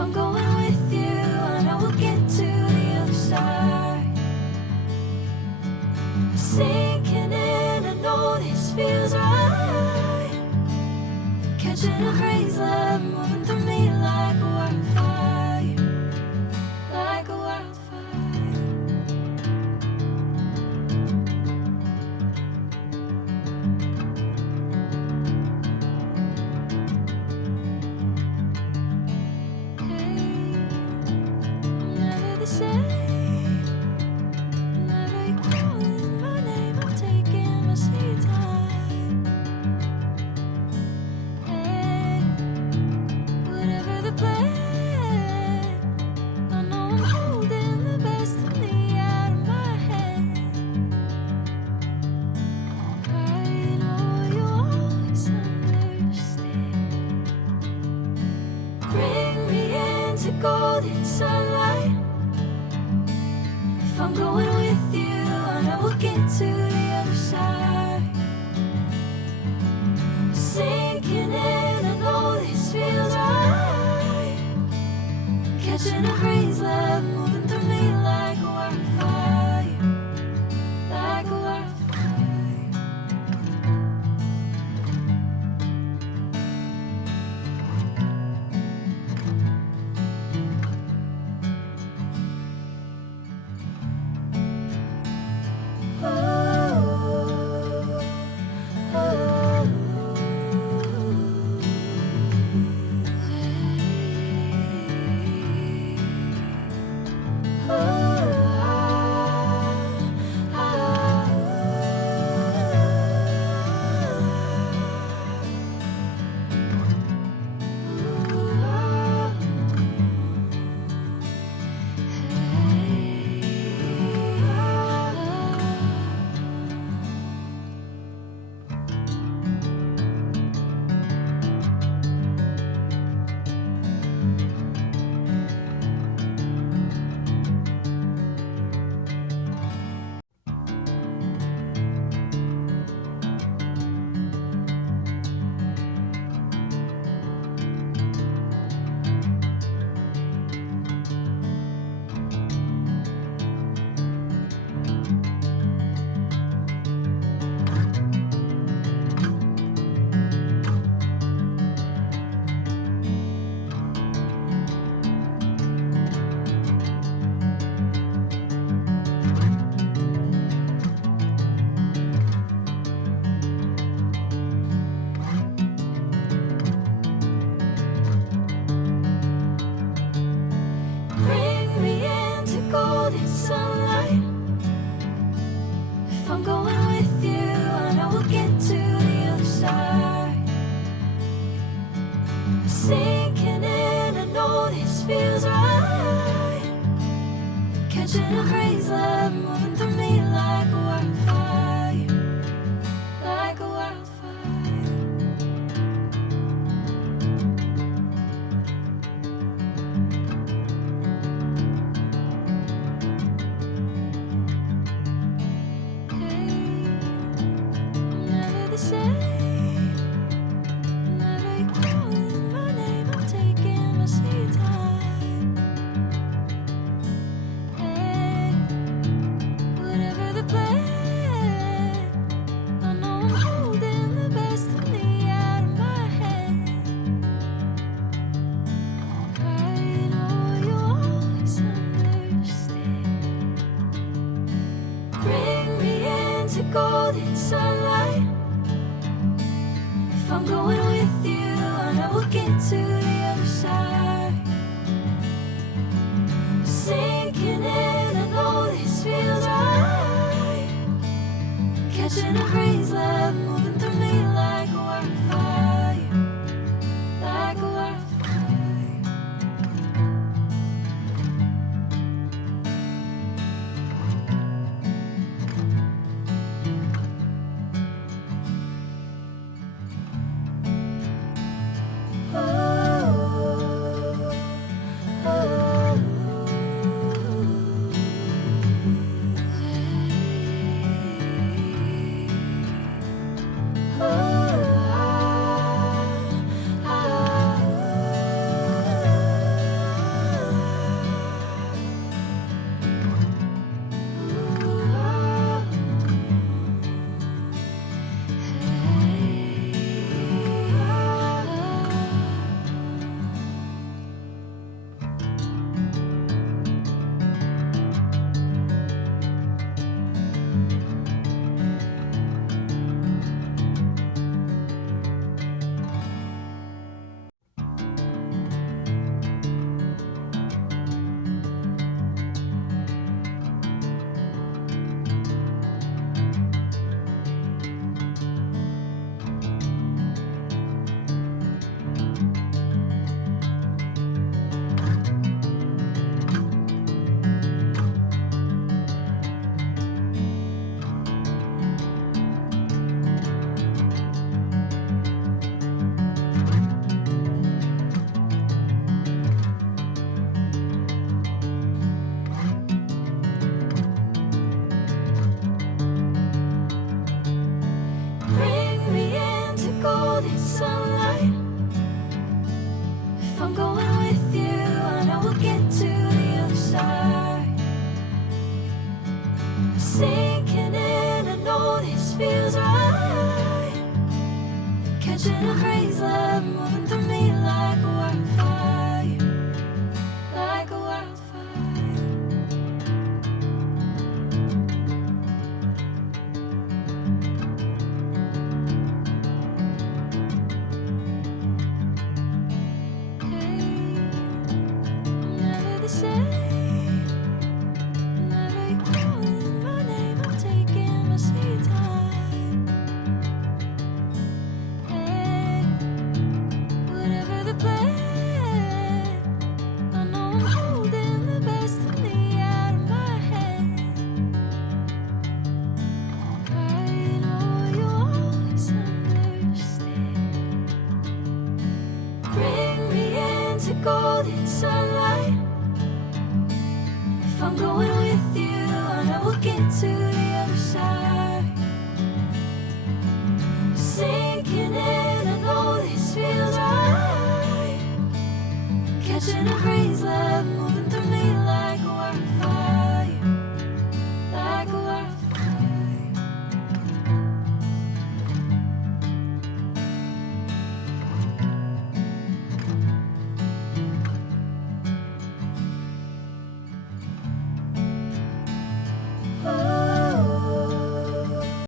I'm going with you, I know we'll get to the other side. Sinking in, I know this feels right. Catching a crazy love moving through me like a wildfire, like a wildfire. Golden sunlight. If I'm going with you, I know we'll get to the other side. Sinking in, I know this feels right. Catching a crazy love moving through me like a wildfire, like a wildfire. Bring me into golden sunlight. If I'm going with you, I know we'll get to the other side. Sinking in, I know this feels right. Catching a crazy love moving through me like a wildfire, like a wildfire. Golden sunlight. If I'm going with you, I know we'll get to the other side. Sinking in, I know this feels right. Catching a crazy love moving through me like a wildfire, like a wildfire. Oh. sunlight. If I'm going with you, I know we'll get to the other side. Sinking in, I know this feels right. Catching a crazy love moving through me like a wildfire, like a wildfire. I'm never the same. Whenever you're calling my name, I'm taking my sweet time. Hey, whatever the plan, I know I'm holding the best of me out of my hand. I know you'll always understand. Bring me into golden sunlight. If I'm going with you, I know we'll get to the other side. Sinking in, I know this feels right. Catching a crazy love.